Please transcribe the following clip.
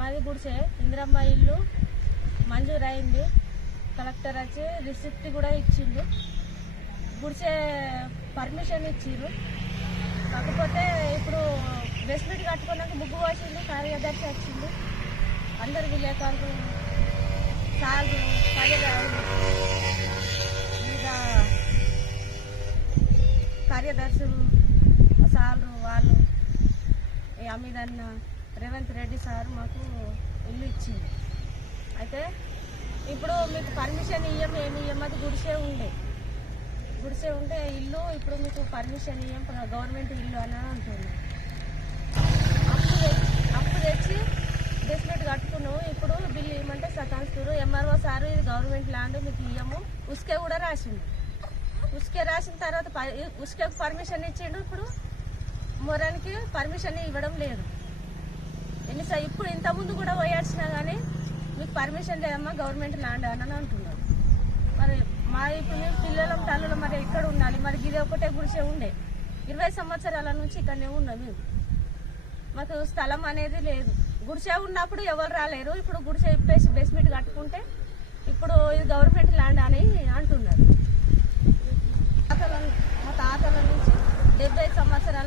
మాది గుడిసే. ఇందిరమ్మ ఇల్లు మంజూరు అయింది. కలెక్టర్ వచ్చి రిసిప్ట్ కూడా ఇచ్చిండు. గుడిసే పర్మిషన్ ఇచ్చిండ్రు కాకపోతే ఇప్పుడు బెస్ట్ కట్టుకున్నాక ముగ్గు పోసింది కార్యదర్శి వచ్చిండు. అందరు విలేకరులు సాగు కార్యదర్శి మీద కార్యదర్శులు సార్లు వాళ్ళు ఈ రేవంత్ రెడ్డి సార్ మాకు ఇల్లు ఇచ్చింది అయితే ఇప్పుడు మీకు పర్మిషన్ ఇయ్యం ఏమి ఇయ్యం అది గుడిసే ఉండే. గుడిసే ఉంటే ఇల్లు ఇప్పుడు మీకు పర్మిషన్ ఇయ్యం గవర్నమెంట్ ఇల్లు అని అంటున్నాం అప్పు అప్పు తెచ్చి బేస్మెంట్ కట్టుకున్నాము. ఇప్పుడు బిల్లు ఇవ్వమంటే సతాన్స్తారు ఎంఆర్ఓ సారు ఇది గవర్నమెంట్ ల్యాండ్ మీకు ఇయ్యము. ఉసుకే కూడా రాసిండు. ఉసుకే రాసిన తర్వాత ప- ఉసుకే పర్మిషన్ ఇచ్చిండు. ఇప్పుడు మొరానికి పర్మిషన్ ఇవ్వడం లేదు. ఎన్నిసార్లు ఇప్పుడు ఇంతకుముందు కూడా పోయాల్సినా కానీ మీకు పర్మిషన్ లేదమ్మా గవర్నమెంట్ ల్యాండ్ అని అంటున్నారు. మరి మా ఇప్పుడు మేము పిల్లలం తల్లులు మరి ఎక్కడ ఉండాలి? మరి ఇది ఒకటే గురిసే ఉండే. ఇరవై సంవత్సరాల నుంచి ఇక్కడనే ఉన్నాం మేము. మాకు స్థలం అనేది లేదు. గుడిసే ఉన్నప్పుడు ఎవరు రాలేరు. ఇప్పుడు గుడిసే ఇప్పేసి బేస్మెంట్ కట్టుకుంటే ఇప్పుడు ఇది గవర్నమెంట్ ల్యాండ్ అని అంటున్నారు. మా తాతల నుంచి డెబ్బై సంవత్సరాలు